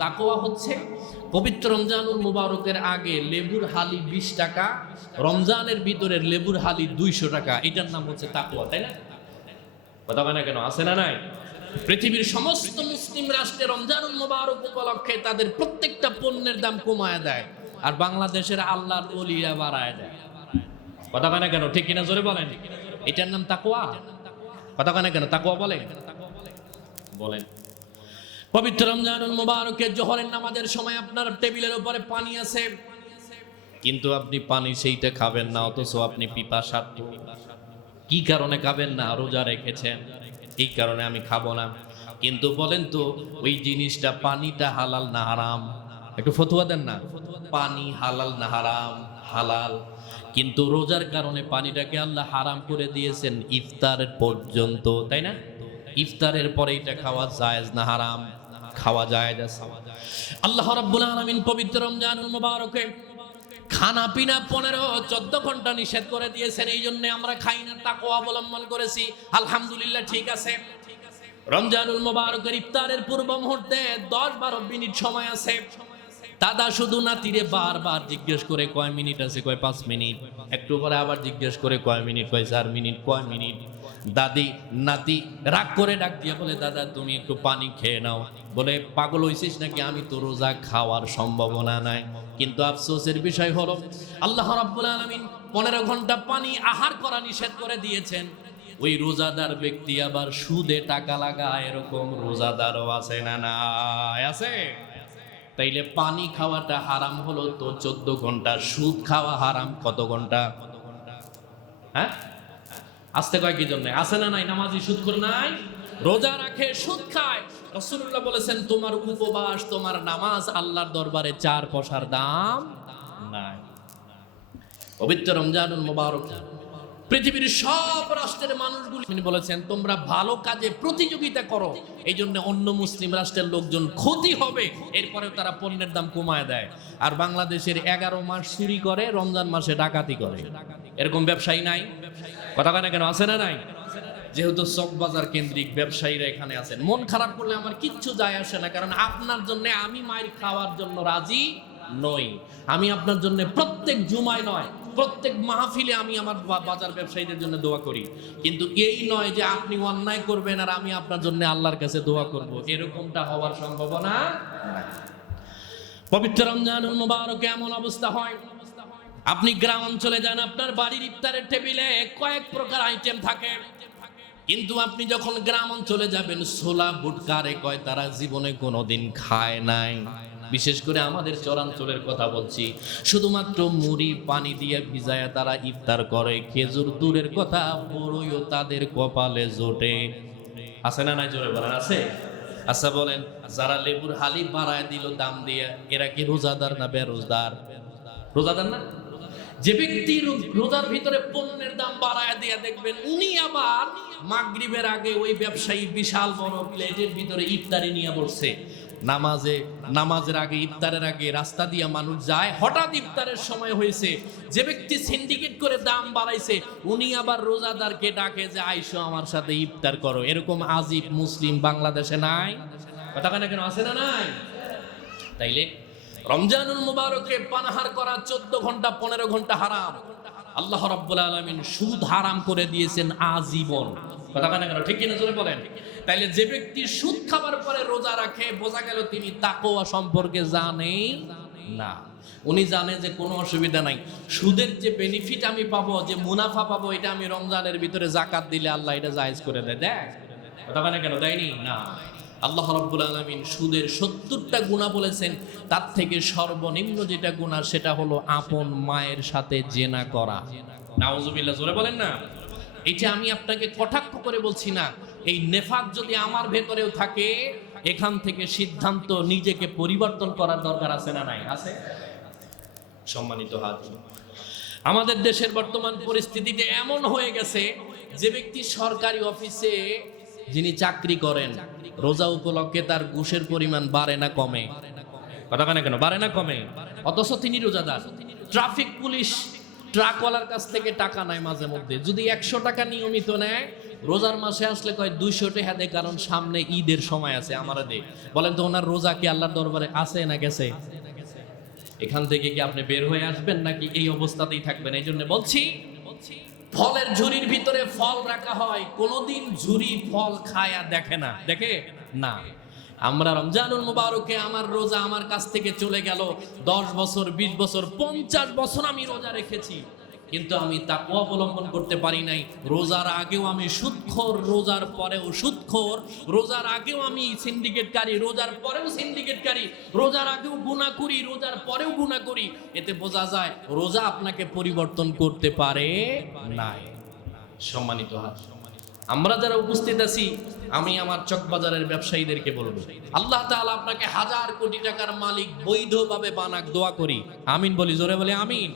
তাকওয়া হচ্ছে পবিত্র রমজানুল মুবারকের আগে লেবুর হালি 20 টাকা, রমজানের ভিতরের লেবুর হালি 200 টাকা, এটার নাম হচ্ছে তাকওয়া, তাই না? কথা বলে না কেন? আছে না নাই? পৃথিবীর সমস্ত মুসলিম রাষ্ট্রে রমজানুল মুবারক উপলক্ষে তাদের প্রত্যেকটা পণ্যের দাম কমায় দেয়, আর বাংলাদেশের আল্লাহর ওলিরা বাড়ায় দেয়। কথা বলে না কেন? ঠিক কিনা জোরে বলেন। এটার নাম তাকওয়া। কথা বলে না কেন? তাকওয়া বলেন বলেন। পবিত্র রমজানুল মুবারকের জোহরের নামাজের সময় আপনার টেবিলের উপরে পানি আছে, কিন্তু আপনি পানি সেইটা খাবেন না, অথচ আপনি পিপাসার্ত। কি কারণে খাবেন না? রোজা রেখেছেন, এই কারণে আমি খাবো না। কিন্তু বলেন তো, ওই জিনিসটা পানিটা হালাল না হারাম? একটু ফতোয়া দেন না। পানি হালাল না হারাম? হালাল। কিন্তু রোজার কারণে পানিটাকে আল্লাহ হারাম করে দিয়েছেন ইফতারের পর্যন্ত, তাই না? ইফতারের পরে এটা খাওয়া জায়েজ না হারাম? খাওয়া জায়েজ আছে। আল্লাহ রাব্বুল আলামিন পবিত্র রমজানুল মুবারকে খানা পিনা 15-14 ঘন্টা নিষেধ করে দিয়েছেন, এই জন্য আমরা খাই না, তাকওয়া অবলম্বন করেছি। আলহামদুলিল্লাহ, ঠিক আছে। রমজানুল মুবারকের ইফতারের পূর্ব মুহূর্তে 10-12 মিনিট সময় আছে। দাদা শুধু নাতিরে বারবার জিজ্ঞেস করে কয় মিনিট আছে, কয় 5 মিনিট। একটু পরে আবার জিজ্ঞেস করে কয় মিনিট, কয় 4 মিনিট, কয় মিনিট। দাদি নাতি রাগ করে ডাক দিয়ে বলে, দাদা তুমি একটু পানি খেয়ে নাও। বলে, পাগল হইছিস নাকি? আমি তো রোজা, খাওয়ার সম্ভাবনা নাই। কিন্তু আফসোসের বিষয় হলো আল্লাহ রাব্বুল আলামিন 15 ঘন্টা পানি আহার করা নিষেধ করে দিয়েছেন। ওই রোজাদার ব্যক্তি আবার সুদে টাকা লাগায়, এরকম রোজাদারও আছে না? না আছে। তাইলে পানি খাওয়াটা হারাম হলো তো 14 ঘন্টা, সুদ খাওয়া হারাম কত ঘন্টা? হ্যাঁ, আসতে কয় কি জন্য? আছে না নাই? নামাজি সুদখোর নাই? রোজা রাখে, সুদ খায়। রাসূলুল্লাহ বলেছেন, তোমার উপবাস, তোমার নামাজ আল্লাহর দরবারে 4 পয়সার দাম নাই। পবিত্র রমজানুল মুবারক পৃথিবীর সব রাষ্ট্রের মানুষগুলি বলেছেন, তোমরা ভালো কাজে প্রতিযোগিতা করো, এই জন্য অন্য মুসলিম রাষ্ট্রের লোকজন ক্ষতি হবে, এরপরেও তারা পণ্যের দাম কমায় দেয়। আর বাংলাদেশের 11 মাস চুরি করে, রমজান মাসে ডাকাতি করে, এরকম ব্যবসায়ী নাই? কথা কয় না কেন? আছে না নাই? যেহেতু চক বাজার কেন্দ্রিক ব্যবসায়ীরা এখানে আছেন, মন খারাপ করলে আমার কিচ্ছু যায় আসে না, কারণ আপনার জন্য আমি মাইর খাওয়ার জন্য রাজি নই। আমি আপনার জন্য প্রত্যেক জুমায় নয়, প্রত্যেক মাহফিলে আমি আমার বাজার ব্যবসায়ীদের জন্য দোয়া করি। কিন্তু এই নয় যে আপনি অন্যায় করবেন আর আমি আপনার জন্য আল্লাহর কাছে দোয়া করব, এরকমটা হওয়ার সম্ভাবনা নাই। পবিত্র রমজানুল মুবারকে এমন অবস্থা হয়, আপনি গ্রাম অঞ্চলে যান, আপনার বাড়ির ইফতারের টেবিলে কয়েক প্রকার আইটেম থাকে, কিন্তু আপনি যখন গ্রাম অঞ্চলে যাবেন, ছোলা বুটকারে কয় তারা জীবনে কোনোদিন খায় নাই। বিশেষ করে আমাদের চরাঞ্চলের কথা বলছি, শুধুমাত্র মুড়ি পানি দিয়ে ভিজায়া তারা ইফতার করে। খেজুর দূরের কথা, বড়ইও তাদের কপালে জোটে। আছে না নাই? জোরে বলেন, আছে? আচ্ছা বলেন, যারা লেবুর হালি বাড়ায় দিল দাম দিয়ে, এরা কি রোজাদার না বেরোজদার? রোজাদার না? যে ব্যক্তি রোজার ভিতরে পণ্যের দাম বাড়ায় দিয়ে দেখবেন, উনি আবার মাগরিবের আগে ওই ব্যবসায়ী বিশাল বড় প্লেটের ভিতরে ইফতারি নিয়ে বসছে। নামাজের আগে, ইফতারের আগে রাস্তা দিয়ে মানুষ যায়, হঠাৎ ইফতারের সময় হয়েছে, যে ব্যক্তি সিন্ডিকেট করে দাম বাড়াইছে, উনি আবার রোজাদারকে ডাকে যে আইসো আমার সাথে ইফতার করো। এরকম আজিব মুসলিম বাংলাদেশে নাই? কথা কেন? আছে না নাই? তাইলে রমজানুল মুবারকে পানাহার করা 14 ঘন্টা 15 ঘন্টা হারাম। আল্লাহ রাব্বুল আলামিন সুদ হারাম করে দিয়েছেন আজীবন। কথা কেন? ঠিক কিনা জোরে বলেন। তাইলে যে ব্যক্তি সুদ খাবার পরে রোজা রাখে, বোঝা গেল তিনি তাকওয়া সম্পর্কে জানে না। উনি জানে যে কোনো অসুবিধা নাই, সুদের যে বেনিফিট আমি পাবো, যে মুনাফা পাবো, এটা আমি রমজানের ভিতরে যাকাত দিলে আল্লাহ এটা জায়েজ করে দেয়। দেখ, কথা কেন? দেয়নি না। আল্লাহ রাব্বুল আলামিন সুদের 70টা গুনাহ বলেছেন, তার থেকে সর্বনিম্ন যেটা গুনাহ সেটা হলো আপন মায়ের সাথে জিনা করা। নাউজুবিল্লাহ, জোরে বলেন না। এটা আমি আপনাকে কটাক্ষ করে বলছি না, এই নেফাক যদি আমার ভেতরেও থাকে, এখান থেকে সিদ্ধান্ত নিজেকে পরিবর্তন করার দরকার আছে না নাই? আছে। সম্মানিত হাজির, আমাদের দেশের বর্তমান পরিস্থিতিতে এমন হয়ে গেছে, যে ব্যক্তি সরকারি অফিসে যিনি চাকরি করেন, রোজা উপলক্ষে তার ঘুষের পরিমাণ বাড়ে না কমে? কথা কেন? বাড়ে না কমে? অথচ তিনি রোজাদার। ট্রাকওয়ালার কাছ থেকে টাকা নেয় মাঝে মধ্যে, যদি 100 টাকা নিয়মিত নেয়, রোজার মাসে আসলে কয় 200 টাকা দে, কারণ সামনে ঈদের সময় আছে, আমারা দে। বলেন তো ওনার রোজা কি আল্লাহর দরবারে আছে না গেছে? এখান থেকে কি আপনি বের হয়ে আসবেন নাকি এই অবস্থাতেই থাকবেন? এই জন্য বলছি, ফলের ঝুড়ির ভিতরে ফল রাখা হয়, কোনোদিন ঝুড়ি ফল খায়া দেখে না, দেখে না। আমরা রমজানুল মুবারকে আমার রোজা আমার কাছ থেকে চলে গেল, 10 বছর, 20 বছর, 50 বছর আমি রোজা রেখেছি, কিন্তু আমি তাকওয়া অবলম্বন করতে পারি নাই। রোজার আগেও আমি সুদখোর, রোজার পরেও সুদখোর, রোজার আগেও আমি সিন্ডিকেটকারী, রোজার পরেও সিন্ডিকেটকারী, রোজার আগেও গুনাহ করি, রোজার পরেও গুনাহ করি। এতে বোঝা যায় রোজা আপনাকে পরিবর্তন করতে পারে না। সম্মানিত হাত, আমরা যারা উপস্থিত আছি, আমি আমার চকবাজারের ব্যবসায়ীদেরকে বলবো, আল্লাহ তাআলা আপনাকে 1000 কোটি টাকার মালিক বৈধভাবে বানাক, দোয়া করি। আমিন বলি, জোরে বলি আমিন।